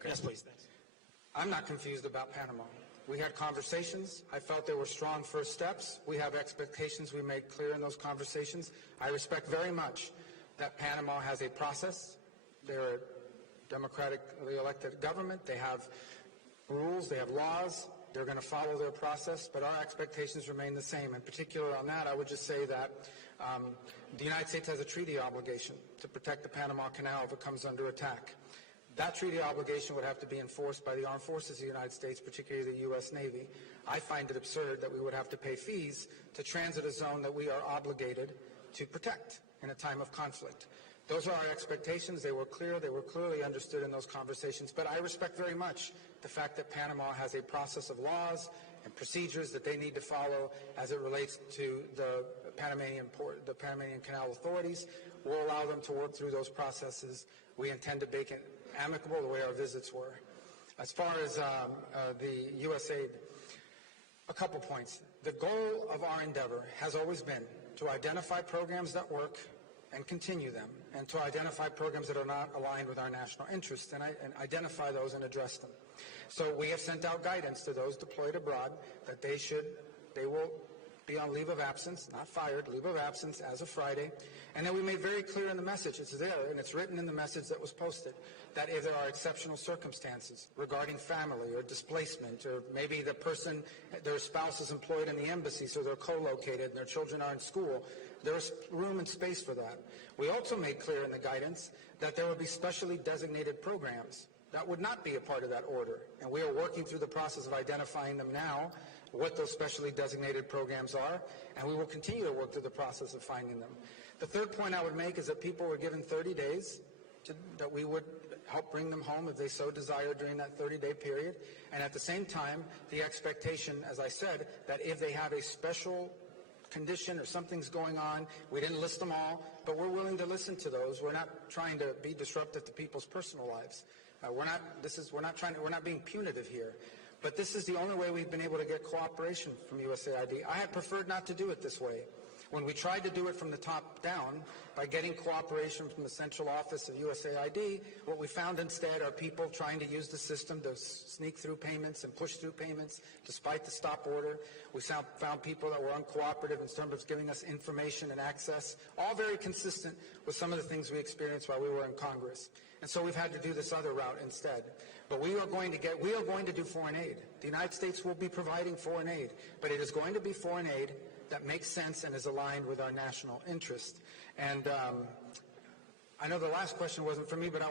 Okay. Yes, please. Thanks. I'm not confused about Panama. We had conversations. I felt there were strong first steps. We have expectations we made clear in those conversations. I respect very much that Panama has a process. They're a democratically elected government. They have rules. They have laws. They're going to follow their process, but our expectations remain the same. In particular on that, I would just say that the United States has a treaty obligation to protect the Panama Canal if it comes under attack. That treaty obligation would have to be enforced by the armed forces of the United States, particularly the U.S. Navy. I find it absurd that we would have to pay fees to transit a zone that we are obligated to protect in a time of conflict. Those are our expectations. They were clear. They were clearly understood in those conversations. But I respect very much the fact that Panama has a process of laws and procedures that they need to follow as it relates to the Panamanian Canal authorities. We'll allow them to work through those processes. We intend to make it amicable the way our visits were. As far as the USAID, a couple points. The goal of our endeavor has always been to identify programs that work and continue them, and to identify programs that are not aligned with our national interests and identify those and address them. So we have sent out guidance to those deployed abroad that they will be on leave of absence, not fired, leave of absence as of Friday. And then we made very clear in the message, it's there and it's written in the message that was posted, that if there are exceptional circumstances regarding family or displacement, or maybe their spouse is employed in the embassy, so they're co-located and their children are in school, there's room and space for that. We also made clear in the guidance that there would be specially designated programs that would not be a part of that order. And we are working through the process of identifying them now, what those specially designated programs are, and we will continue to work through the process of finding them. The third point I would make is that people were given 30 days that we would help bring them home if they so desire during that 30-day period. And at the same time, the expectation, as I said, that if they have a special condition or something's going on, we didn't list them all, but we're willing to listen to those. We're not trying to be disruptive to people's personal lives. We're not being punitive here. But this is the only way we've been able to get cooperation from USAID. I had preferred not to do it this way. When we tried to do it from the top down, by getting cooperation from the central office of USAID, what we found instead are people trying to use the system to sneak through payments and push through payments despite the stop order. We found people that were uncooperative in terms of giving us information and access, all very consistent with some of the things we experienced while we were in Congress. And so we've had to do this other route instead. But we are going to do foreign aid. The United States will be providing foreign aid, but it is going to be foreign aid that makes sense and is aligned with our national interest. And I know the last question wasn't for me, but I want